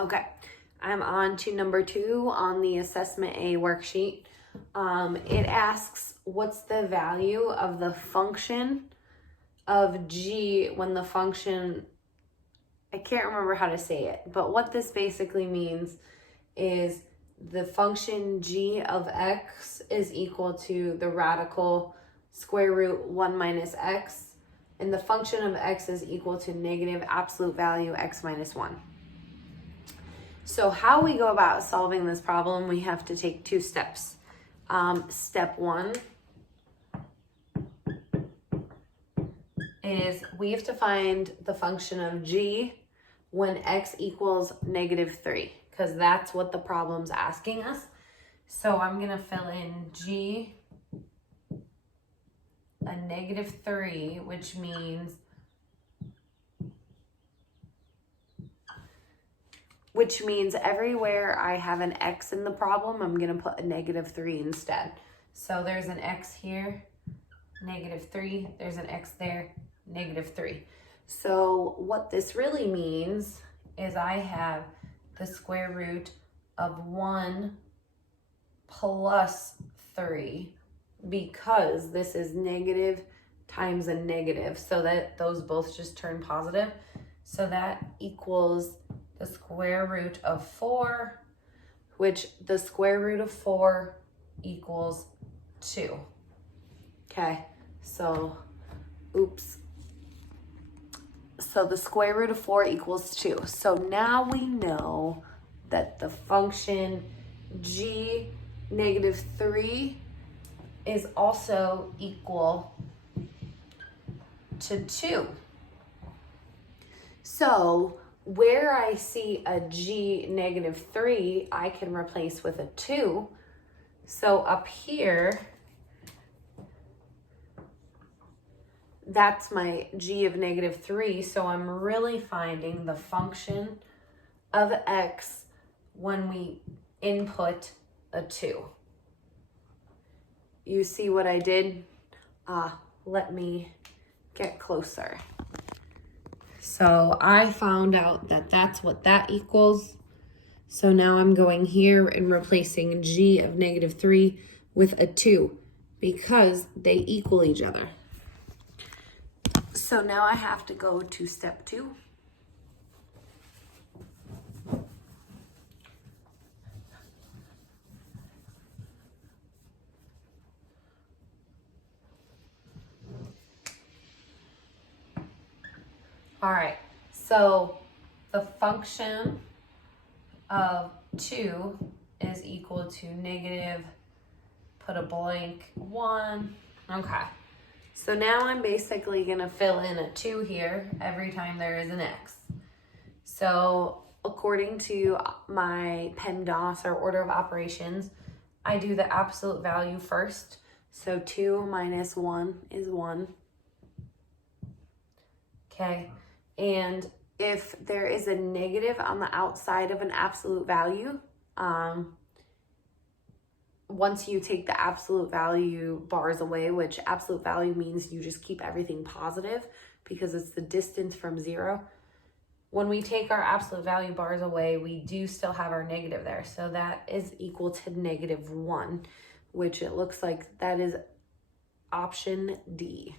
Okay, I'm on to number 2 on the assessment A worksheet. It asks what's the value of the function of g when the function, I can't remember how to say it, but what this basically means is the function g of x is equal to the radical square root 1 minus x, and the function of x is equal to negative absolute value x minus 1. So how we go about solving this problem, we have to take 2 steps. Step 1 is we have to find the function of g when x equals negative 3, because that's what the problem's asking us. So I'm going to fill in g a negative 3, which means everywhere I have an x in the problem, I'm going to put a negative 3 instead. So there's an x here, negative 3. There's an x there, negative 3. So what this really means is I have the square root of 1 plus 3, because this is negative times a negative, so that those both just turn positive. So that equals the square root of 4, which the square root of 4 equals 2. Okay, so, oops. So the square root of 4 equals 2. So now we know that the function g negative 3 is also equal to 2. So where I see a g negative 3, I can replace with a 2. So up here, that's my g of negative 3. So I'm really finding the function of x when we input a 2. You see what I did? Let me get closer. So I found out that that's what that equals. So now I'm going here and replacing g of negative 3 with a 2, because they equal each other. So now I have to go to step 2. All right, so the function of 2 is equal to negative, put a blank, 1. Okay, so now I'm basically going to fill in a 2 here every time there is an x. So according to my PEMDAS, or order of operations, I do the absolute value first. So 2 minus 1 is 1. Okay. And if there is a negative on the outside of an absolute value, once you take the absolute value bars away, which absolute value means you just keep everything positive because it's the distance from 0. When we take our absolute value bars away, we do still have our negative there. So that is equal to negative 1, which it looks like that is option D.